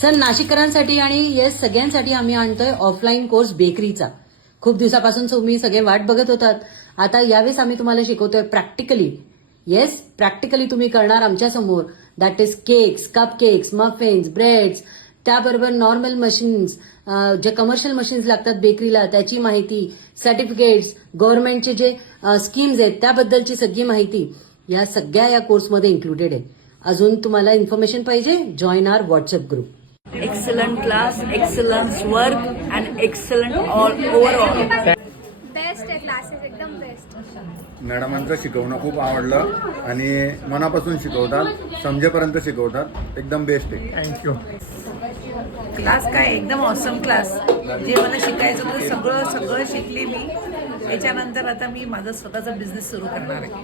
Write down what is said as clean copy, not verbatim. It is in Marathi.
सर नाशिककरांसाठी आणि येस सगळ्यांसाठी आम्ही आणतोय ऑफलाईन कोर्स बेकरीचा. खूप दिवसापासून तुम्ही सगळे वाट बघत होतात. आता यावेळेस आम्ही तुम्हाला शिकवतोय प्रॅक्टिकली. येस प्रॅक्टिकली तुम्ही करणार आमच्या समोर. That is cakes, cup cakes, muffins, breads, त्याबरोबर नॉर्मल मशीन्स, जे कमर्शियल मशीन्स लागतात बेकरीला त्याची माहिती, सर्टिफिकेट्स, गव्हर्नमेंटचे जे स्कीम्स आहेत त्याबद्दलची सगळी माहिती या सगळ्या या कोर्समध्ये इन्क्लुडेड आहे. अजून तुम्हाला इन्फॉर्मेशन पाहिजे, join our WhatsApp group. Excellent class, excellent work and excellent all overall. Best आहे क्लासेस एकदम बेस्ट. मॅडमांचं शिकवणं खूप आवडलं आणि मनापासून शिकवतात, समजेपर्यंत शिकवतात, एकदम बेस्ट आहे. थँक्यू. क्लास काय एकदम ऑसम क्लास. जे मला शिकायचं होतं सगळं शिकले मी. त्याच्यानंतर आता मी माझा स्वतःचा बिझनेस सुरू करणार आहे.